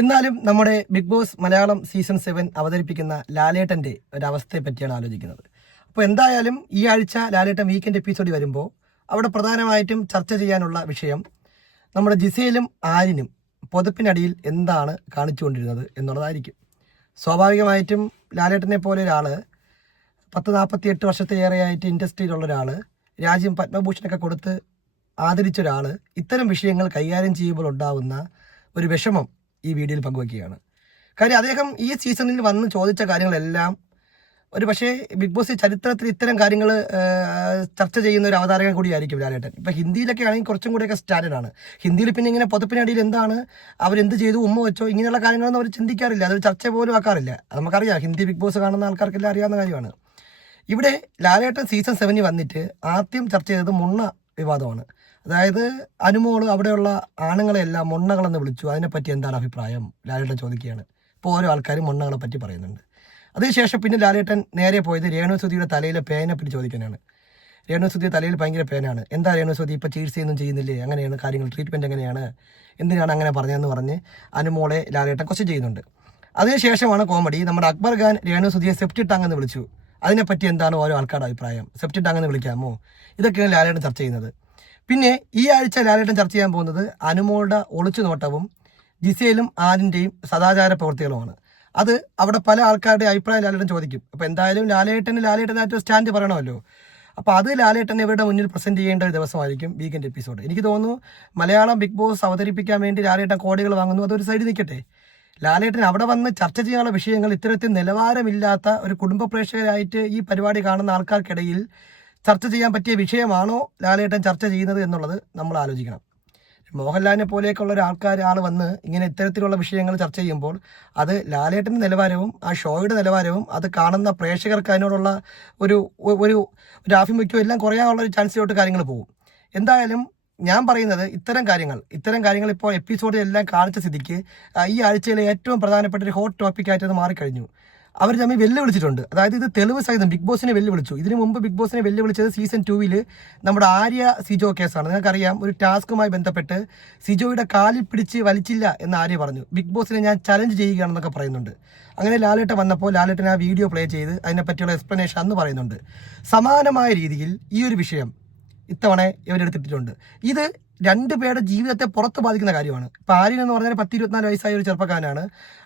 എന്നാലും നമ്മുടെ big boss Malayalam season 7 അവതരിപ്പിക്കുന്ന ലാലേട്ടൻ്റെ ഒരവസ്ഥയെ പറ്റിയാണ് ആലോചിക്കുന്നത്. അപ്പോൾ എന്തായാലും ഈ ആഴ്ച ലാലേട്ടൻ വീക്കെൻഡ് എപ്പിസോഡിൽ വരുമ്പോൾ അവിടെ പ്രധാനമായിട്ടും ചർച്ച ചെയ്യാനുള്ള വിഷയം നമ്മുടെ ജിസയിലും ആര്യനും പുതപ്പിനടിയിൽ എന്താണ് കാണിച്ചുകൊണ്ടിരുന്നത് എന്നുള്ളതായിരിക്കും. സ്വാഭാവികമായിട്ടും ലാലേട്ടനെ പോലെ ഒരാൾ 48 വർഷത്തേറെയായിട്ട് ഇൻഡസ്ട്രിയിലുള്ള ഒരാൾ, രാജ്യം പത്മഭൂഷണൊക്കെ കൊടുത്ത് ആദരിച്ച ഒരാൾ ഇത്തരം വിഷയങ്ങൾ കൈകാര്യം ചെയ്യുമ്പോൾ ഉണ്ടാകുന്ന ഒരു വിഷമം ഈ വീഡിയോയിൽ പങ്കുവയ്ക്കുകയാണ്. കാര്യം അദ്ദേഹം ഈ സീസണിൽ വന്ന് ചോദിച്ച കാര്യങ്ങളെല്ലാം ഒരു പക്ഷേ ബിഗ് ബോസ് ചരിത്രത്തിൽ ഇത്തരം കാര്യങ്ങൾ ചർച്ച ചെയ്യുന്ന ഒരു അവതാരകൻ കൂടിയായിരിക്കും ലാലേട്ടൻ. ഇപ്പം ഹിന്ദിയിലൊക്കെ ആണെങ്കിൽ കുറച്ചും കൂടിയൊക്കെ സ്റ്റാൻഡേർഡ് ആണ്. ഹിന്ദിയിൽ പിന്നെ ഇങ്ങനെ പുതപ്പിനടിയിൽ എന്താണ് അവരെന്ത് ചെയ്തു, ഉമ്മ വെച്ചോ, ഇങ്ങനെയുള്ള കാര്യങ്ങളൊന്നും അവർ ചിന്തിക്കാറില്ല, അതൊരു ചർച്ച പോലും ആക്കാറില്ല. നമുക്കറിയാം, ഹിന്ദി ബിഗ് ബോസ് കാണുന്ന ആൾക്കാർക്കെല്ലാം അറിയാവുന്ന കാര്യമാണ്. ഇവിടെ ലാലേട്ടൻ സീസൺ 7 വന്നിട്ട് ആദ്യം ചർച്ച ചെയ്തത് മുണ്ണ വിവാദമാണ്. അതായത് അനുമോള് അവിടെയുള്ള ആണുങ്ങളെല്ലാം മൊണ്ണകളെന്ന് വിളിച്ചു, അതിനെപ്പറ്റി എന്താണ് അഭിപ്രായം ലാലേട്ടൻ ചോദിക്കുകയാണ്. ഇപ്പോൾ ഓരോ ആൾക്കാരും മൊണ്ണകളെ പറ്റി പറയുന്നുണ്ട്. അതിനുശേഷം പിന്നെ ലാലേട്ടൻ നേരെ പോയത് രേണുസുതിയുടെ തലയിലെ പേനെ പറ്റി ചോദിക്കാനാണ്. രേണുസുതിയുടെ തലയിൽ ഭയങ്കര പേനാണ്, എന്താ രേണുസുതി ഇപ്പോൾ ചികിത്സയൊന്നും ചെയ്യുന്നില്ലേ, അങ്ങനെയാണ് കാര്യങ്ങൾ, ട്രീറ്റ്മെൻറ്റ് എങ്ങനെയാണ്, എന്തിനാണ് അങ്ങനെ പറഞ്ഞതെന്ന് പറഞ്ഞ് അനുമോളെ ലാലേട്ടൻ ക്വസ്റ്റ്യൻ ചെയ്യുന്നുണ്ട്. അതിനുശേഷമാണ് കോമഡി, നമ്മുടെ അക്ബർ ഖാൻ രേണുസുതിയെ സെപ്റ്റി ടാങ്ക് എന്ന് വിളിച്ചു, അതിനെപ്പറ്റി എന്താണ് ഓരോ ആൾക്കാരുടെ അഭിപ്രായം, സെപ്റ്റി ടാങ്ക് എന്ന് വിളിക്കാമോ, ഇതൊക്കെയാണ് ലാലേട്ടൻ ചർച്ച ചെയ്യുന്നത്. പിന്നെ ഈ ആഴ്ച ലാലേട്ടൻ ചർച്ച ചെയ്യാൻ പോകുന്നത് അനുമോളുടെ ഒളിച്ചു നോട്ടവും ജിസയിലും ആരിൻ്റെയും സദാചാര പ്രവൃത്തികളുമാണ്. അത് അവിടെ പല ആൾക്കാരുടെ അഭിപ്രായം ലാലേട്ടൻ ചോദിക്കും. അപ്പോൾ എന്തായാലും ലാലേട്ടനായിട്ട് സ്റ്റാൻഡ് പറയണമല്ലോ. അപ്പോൾ അത് ലാലേട്ടൻ ഇവരുടെ മുന്നിൽ പ്രസൻറ്റ് ചെയ്യേണ്ട ഒരു ദിവസമായിരിക്കും വീക്കെൻഡ് എപ്പിസോഡ്. എനിക്ക് തോന്നുന്നു മലയാളം ബിഗ് ബോസ് അവതരിപ്പിക്കാൻ വേണ്ടി ലാലേട്ടൻ കോടികൾ വാങ്ങുന്നു, അതൊരു സൈഡിൽ നിൽക്കട്ടെ. ലാലേട്ടൻ അവിടെ വന്ന് ചർച്ച ചെയ്യാനുള്ള വിഷയങ്ങൾ ഇത്തരത്തിൽ നിലവാരമില്ലാത്ത ഒരു കുടുംബ പ്രേക്ഷകരായിട്ട് ഈ പരിപാടി കാണുന്ന ആൾക്കാർക്കിടയിൽ ചർച്ച ചെയ്യാൻ പറ്റിയ വിഷയമാണോ ലാലേട്ടൻ ചർച്ച ചെയ്യുന്നത് എന്നുള്ളത് നമ്മൾ ആലോചിക്കണം. മോഹൻലാലിനെ പോലെയൊക്കെയുള്ള ആൾ വന്ന് ഇങ്ങനെ ഇത്തരത്തിലുള്ള വിഷയങ്ങൾ ചർച്ച ചെയ്യുമ്പോൾ അത് ലാലേട്ടൻ്റെ നിലവാരവും ആ ഷോയുടെ നിലവാരവും അത് കാണുന്ന പ്രേക്ഷകർക്ക് അതിനോടുള്ള ഒരു ഒരു ഒരു ആഭിമുഖ്യം എല്ലാം കുറയാനുള്ള ഒരു ചാൻസിലോട്ട് കാര്യങ്ങൾ പോകും. എന്തായാലും ഞാൻ പറയുന്നത് ഇത്തരം കാര്യങ്ങൾ ഇപ്പോൾ എപ്പിസോഡിൽ എല്ലാം കാണിച്ച സ്ഥിതിക്ക് ഈ ആഴ്ചയിലെ ഏറ്റവും പ്രധാനപ്പെട്ട ഒരു ഹോട്ട് ടോപ്പിക്കായിട്ട് അത് മാറിക്കഴിഞ്ഞു. അവർ തമ്മിൽ വെല്ലുവിളിച്ചിട്ടുണ്ട്. അതായത് ഇത് തെളിവ് സഹിതം ബിഗ് ബോസിനെ വെല്ലുവിളിച്ചു. ഇതിനു മുമ്പ് ബിഗ് ബോസിനെ വെല്ലുവിളിച്ചത് സീസൺ 2 നമ്മുടെ ആര്യ സിജോ കേസാണ്. നിങ്ങൾക്കറിയാം, ഒരു ടാസ്കുമായി ബന്ധപ്പെട്ട് സിജോയുടെ കാലിൽ പിടിച്ച് വലിച്ചില്ല എന്ന് ആര്യ പറഞ്ഞു. ബിഗ് ബോസിനെ ഞാൻ ചലഞ്ച് ചെയ്യുകയാണെന്നൊക്കെ പറയുന്നുണ്ട്. അങ്ങനെ ലാലേട്ടൻ വന്നപ്പോൾ ലാലേട്ടൻ ആ വീഡിയോ പ്ലേ ചെയ്ത് അതിനെപ്പറ്റിയുള്ള എക്സ്പ്ലനേഷൻ അന്ന് പറയുന്നുണ്ട്. സമാനമായ രീതിയിൽ ഈ ഒരു വിഷയം ഇത്തവണ ഇവരെടുത്തിട്ടുണ്ട്. ഇത് രണ്ടുപേരുടെ ജീവിതത്തെ പുറത്ത് ബാധിക്കുന്ന കാര്യമാണ്. ഇപ്പോൾ ആര്യൻ എന്ന് പറഞ്ഞാൽ 10-24 വയസ്സായ ഒരു ചെറുപ്പക്കാരനാണ്.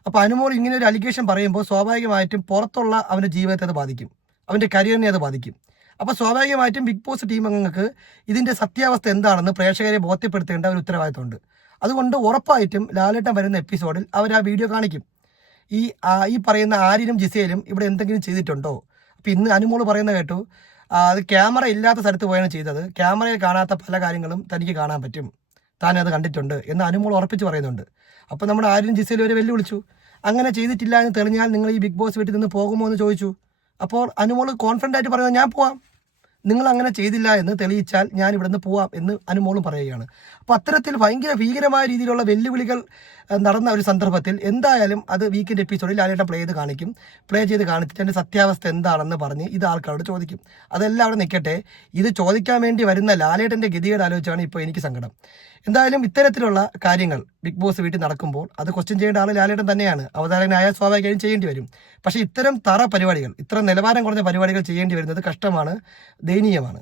അപ്പോൾ അനുമോൾ ഇങ്ങനെ ഒരു അലിഗേഷൻ പറയുമ്പോൾ സ്വാഭാവികമായിട്ടും പുറത്തുള്ള അവൻ്റെ ജീവിതത്തെ അത് ബാധിക്കും, അവൻ്റെ കരിയറിനെ അത് ബാധിക്കും. അപ്പോൾ സ്വാഭാവികമായിട്ടും ബിഗ് ബോസ് ടീം അംഗങ്ങൾക്ക് ഇതിൻ്റെ സത്യാവസ്ഥ എന്താണെന്ന് പ്രേക്ഷകരെ ബോധ്യപ്പെടുത്തേണ്ട ഒരു ഉത്തരവാദിത്തമുണ്ട്. അതുകൊണ്ട് ഉറപ്പായിട്ടും ലാലേട്ടൻ വരുന്ന എപ്പിസോഡിൽ അവർ ആ വീഡിയോ കാണിക്കും. ഈ പറയുന്ന ആര്യനും ജിസയിലും ഇവിടെ എന്തെങ്കിലും ചെയ്തിട്ടുണ്ടോ. അപ്പോൾ ഇന്ന് അനുമോൾ പറയുന്ന കേട്ടു, അത് ക്യാമറ ഇല്ലാത്ത സ്ഥലത്ത് പോയാണ് ചെയ്തത്, ക്യാമറയിൽ കാണാത്ത പല കാര്യങ്ങളും തനിക്ക് കാണാൻ പറ്റും, താനത് കണ്ടിട്ടുണ്ട് എന്ന് അനുമോൾ ഉറപ്പിച്ച് പറയുന്നുണ്ട്. അപ്പോൾ നമ്മുടെ ആര്യൻ ജിസയിൽ വരെ വെല്ലുവിളിച്ചു, അങ്ങനെ ചെയ്തിട്ടില്ല എന്ന് തെളിഞ്ഞാൽ നിങ്ങൾ ഈ ബിഗ് ബോസ് വീട്ടിൽ നിന്ന് പോകുമോ എന്ന് ചോദിച്ചു. അപ്പോൾ അനുമോൾ കോൺഫിഡൻ്റ് ആയിട്ട് പറയുന്നത്, ഞാൻ പോവാം, നിങ്ങൾ അങ്ങനെ ചെയ്തില്ല എന്ന് തെളിയിച്ചാൽ ഞാൻ ഇവിടെ നിന്ന് പോവാം എന്ന് അനുമോളും പറയുകയാണ്. അപ്പോൾ അത്തരത്തിൽ ഭീകരമായ രീതിയിലുള്ള വെല്ലുവിളികൾ നടന്ന ഒരു സന്ദർഭത്തിൽ എന്തായാലും അത് വീക്കെൻഡ് എപ്പിസോഡിൽ ലാലേട്ടൻ പ്ലേ ചെയ്ത് കാണിച്ചിട്ട് എൻ്റെ സത്യാവസ്ഥ എന്താണെന്ന് പറഞ്ഞ് ഇത് ആൾക്കാരോട് ചോദിക്കും. അതെല്ലാം അവിടെ നിൽക്കട്ടെ. ഇത് ചോദിക്കാൻ വേണ്ടി വരുന്ന ലാലേട്ടൻ്റെ ഗതികേട് ആലോചിച്ചാണ് ഇപ്പോൾ എനിക്ക് സങ്കടം. എന്തായാലും ഇത്തരത്തിലുള്ള കാര്യങ്ങൾ ബിഗ് ബോസ് വീട്ടിൽ നടക്കുമ്പോൾ അത് ക്വസ്റ്റ്യൻ ചെയ്യേണ്ട ആൾ ലാലേട്ടൻ തന്നെയാണ്. അവതാരകനായ സ്വാഭാവികമായും ചെയ്യേണ്ടി വരും. പക്ഷേ ഇത്തരം പരിപാടികൾ, ഇത്ര നിലവാരം കുറഞ്ഞ പരിപാടികൾ ചെയ്യേണ്ടി വരുന്നത് കഷ്ടമാണ്, ദയനീയമാണ്.